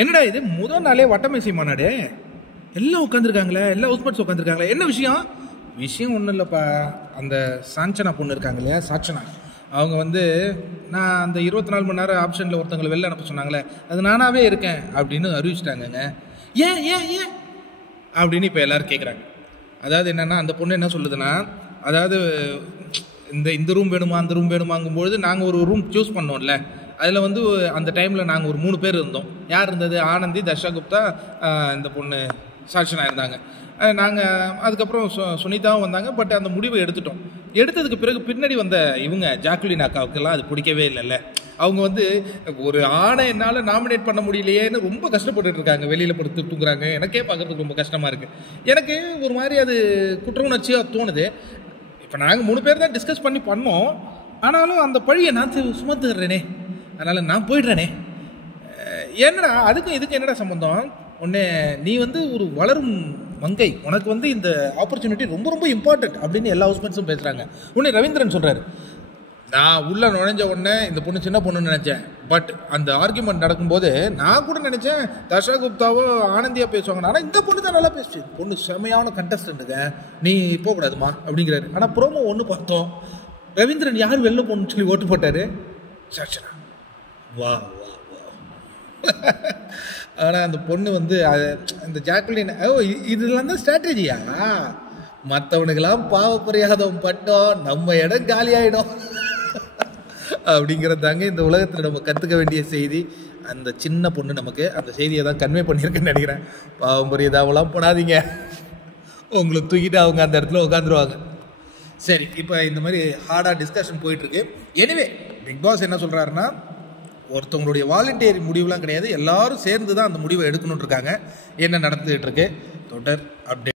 என்னடா இது முதல் நாளே வட்டமேசை மாநாடு, எல்லாம் உட்காந்துருக்காங்களே, எல்லா ஹவுஸ்மேட்ஸ் உட்காந்துருக்காங்களே, என்ன விஷயம்? விஷயம் ஒன்றும் இல்லைப்பா. அந்த சாஞ்சனா பொண்ணு இருக்காங்க இல்லையா, சாச்சனா, அவங்க வந்து நான் அந்த 24 மணி நேரம் ஆப்ஷனில் ஒருத்தவங்களை வெளில அனுப்ப சொன்னாங்களே, அது நானாகவே இருக்கேன் அப்படின்னு அறிவிச்சிட்டாங்கங்க. ஏன் ஏன் ஏன் அப்படின்னு இப்போ எல்லோரும் கேட்குறாங்க. அதாவது என்னென்னா, அந்த பொண்ணு என்ன சொல்லுதுன்னா, அதாவது இந்த ரூம் வேணுமா அந்த ரூம் வேணுமாங்கும்பொழுது நாங்கள் ஒரு ரூம் சூஸ் பண்ணோம்ல, அதில் வந்து அந்த டைமில் நாங்கள் ஒரு 3 பேர் இருந்தோம். யார் இருந்தது? ஆனந்தி, தர்ஷா குப்தா, இந்த பொண்ணு சாட்சனா இருந்தாங்க. நாங்கள் அதுக்கப்புறம் சுனிதாவும் வந்தாங்க. பட் அந்த முடிவை எடுத்ததுக்கு பிறகு பின்னாடி வந்த இவங்க ஜாக்குலின் அக்காவுக்கெல்லாம் அது பிடிக்கவே இல்லைல்ல. அவங்க வந்து ஒரு ஆணை என்னால் நாமினேட் பண்ண முடியலையேன்னு ரொம்ப கஷ்டப்பட்டுட்டு இருக்காங்க, வெளியில் படுத்து தூங்குறாங்க. எனக்கே பார்க்குறதுக்கு ரொம்ப கஷ்டமாக இருக்குது. எனக்கு ஒரு மாதிரி அது குற்ற உணர்ச்சியாக தோணுது. இப்போ நாங்கள் 3 பேர் தான் டிஸ்கஸ் பண்ணோம். ஆனாலும் அந்த பழியை நான் சுமத்துக்கிறேனே, அதனால் நான் போயிடுறேனே. என்னடா அதுக்கும் இதுக்கு என்னடா சம்பந்தம்? ஒன்று, நீ வந்து ஒரு வளரும் மங்கை, உனக்கு வந்து இந்த ஆப்பர்ச்சுனிட்டி ரொம்ப ரொம்ப இம்பார்ட்டன்ட் அப்படின்னு எல்லா ஹவுஸ்மேட்ஸும் பேசுகிறாங்க. உடனே ரவீந்திரன் சொல்கிறாரு, நான் உள்ளே நுழைஞ்ச உடனே இந்த பொண்ணு சின்ன பொண்ணுன்னு நினச்சேன். பட் அந்த ஆர்குமெண்ட் நடக்கும்போது நான் கூட நினச்சேன் தர்ஷா குப்தாவோ ஆனந்தியா பேசுவாங்க. ஆனால் இந்த பொண்ணு தான் நல்லா பேசுச்சு, பொண்ணு செமையான கண்டஸ்டன்ட்டுங்க, நீ போகக்கூடாதுமா அப்படிங்கிறாரு. ஆனால் ப்ரோமோ ஒன்று பார்த்தோம், ரவீந்திரன் யார் வெளில போகணுன்னு சொல்லி ஓட்டு போட்டார், சாட்சனா. வா வா வா. ஆனால் அந்த பொண்ணு வந்து அந்த ஜாக்குலின், இதெல்லாம் தான் ஸ்ட்ராட்டஜியா? மற்றவனுக்கெல்லாம் பாவப்பரியாதம் பட்டோம், நம்ம இடம் காலியாயிடும் அப்படிங்கிறதாங்க இந்த உலகத்தில் நம்ம கற்றுக்க வேண்டிய செய்தி. அந்த சின்ன பொண்ணு நமக்கு அந்த செய்தியை தான் கன்வே பண்ணியிருக்குன்னு நினைக்கிறேன். பாவம் புரியுதாவெல்லாம் போடாதீங்க, உங்களை தூக்கிட்டு அவங்க அந்த இடத்துல உட்காந்துருவாங்க. சரி, இப்போ இந்த மாதிரி ஹார்டாக டிஸ்கஷன் போயிட்டுருக்கு. எனிவே, பிக் பாஸ் என்ன சொல்கிறாருன்னா, ஒருத்தவங்களுடைய வாலண்டியர் முடிவுலாம் கிடையாது, எல்லாரும் சேர்ந்து தான் அந்த முடிவை எடுக்கணும்னு இருக்காங்க. என்ன நடந்துகிட்டு இருக்கு தொடர் அப்டேட்.